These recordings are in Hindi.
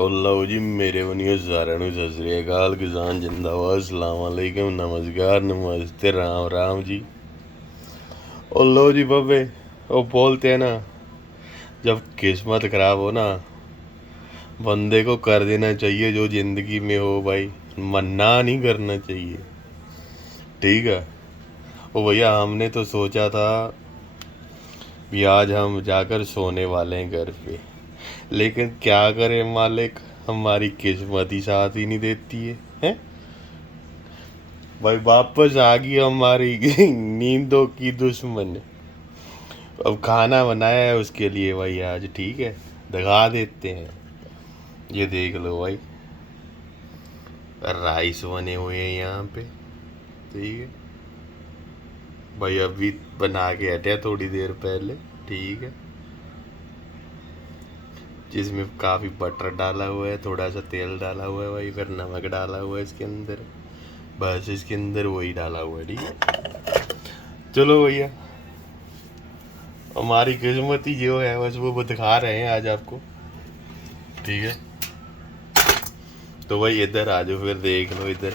और लो जी मेरे बनियो सारे सत श्री अकाल किसान जिंदाबाद अस्सलाम वालेकुम नमस्कार नमस्ते राम राम जी। और लो जी बाबे वो बोलते हैं ना, जब किस्मत खराब हो ना बंदे को कर देना चाहिए जो जिंदगी में हो भाई, मन्ना नहीं करना चाहिए। ठीक है। ओ भैया हमने तो सोचा था कि आज हम जाकर सोने वाले हैं घर पे, लेकिन क्या करें मालिक, हमारी किस्मत ही साथ ही नहीं देती है। भाई वापस आ गई हमारी नींदों की दुश्मन। अब खाना बनाया है उसके लिए भाई आज, ठीक है दिखा देते हैं। ये देख लो भाई, राइस बने हुए हैं यहाँ पे, ठीक है भाई, अभी बना के हटे थोड़ी देर पहले, ठीक है। जिसमें काफ़ी बटर डाला हुआ है, थोड़ा सा तेल डाला हुआ है भाई, फिर नमक डाला हुआ है इसके अंदर, बस इसके अंदर वही डाला हुआ है, ठीक है। चलो भैया, हमारी किस्मत ही जो है बस वो दिखा रहे हैं आज आपको, ठीक है। तो भाई इधर आ जाओ, फिर देख लो इधर,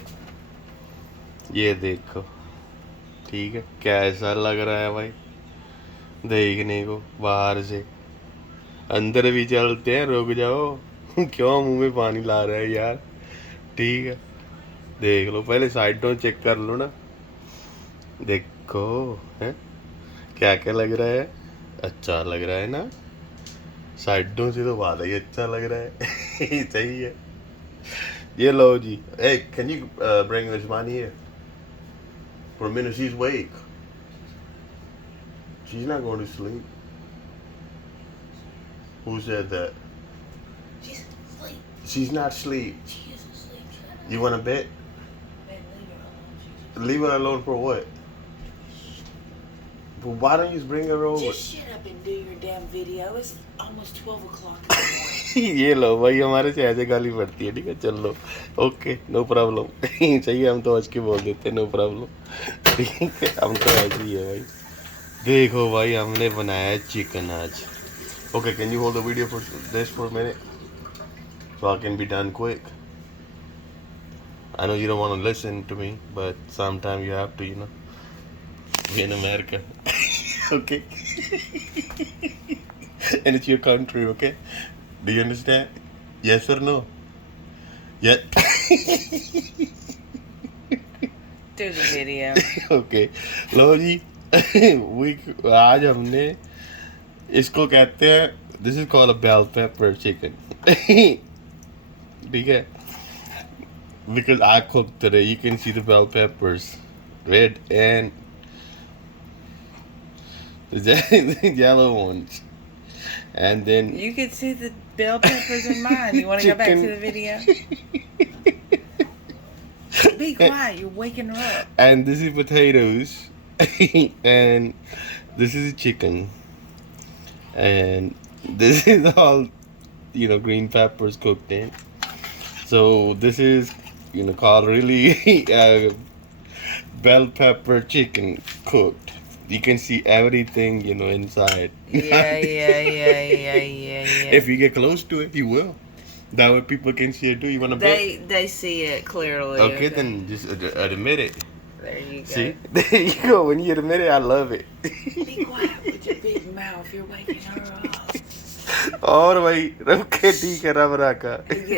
ये देखो, ठीक है कैसा लग रहा है भाई देखने को बाहर से। अंदर भी चलते हैं, रुक जाओ क्यों मुंह में पानी ला रहा है यार, ठीक है। देख लो पहले साइडों चेक कर लो ना, देखो है क्या क्या लग रहा है, अच्छा लग रहा है ना, साइडों से तो वादा ही अच्छा लग रहा है सही है। ये लो जी, hey can you bring this man here for a minute, she's awake, she's not going to sleep. Who said that? She's asleep. She's not asleep. She is asleep. You want to bet? Man, leave her alone. Leave her alone for what? Well, why don't you just bring her over? Just shut up and do your damn video. It's almost 12 o'clock in the morning. ये लो भाई, हमारे से ऐसे गाली पड़ती है, ठीक है चलो, ओके नो प्रॉब्लम सही है, हम तो आज के बोल देते हैं नो प्रॉब्लम, ठीक है हम तो ऐसे ही है भाई। देखो भाई हमने बनाया है चिकन आज। Okay can you hold the video for this for a minute so I can be done quick. I know you don't want to listen to me, but sometime you have to, you know. We're in America, okay? And it's your country, okay? Do you understand? Yes or no? Yeah. Do the video. Okay. लो जी आज हमने इसको कहते हैं, this is called a bell pepper chicken ठीक है, because I cooked today. You can see the bell peppers, red and the yellow ones, and then You can see the bell peppers in mine. You want to go back to the video? Be quiet. You're waking her up. and this is potatoes, and this is chicken, and this is all, you know, green peppers cooked in. So this is, you know, called really bell pepper chicken cooked. You can see everything, you know, inside. Yeah. If you get close to it, you will. That way people can see it too. You want to bet? They see it clearly. Okay, then just admit it. There you go. See? There you go. When you admit it, I love it. Be quiet with your big mouth. You're waking her up. और भाई रखे ठीक है रब रखा। You get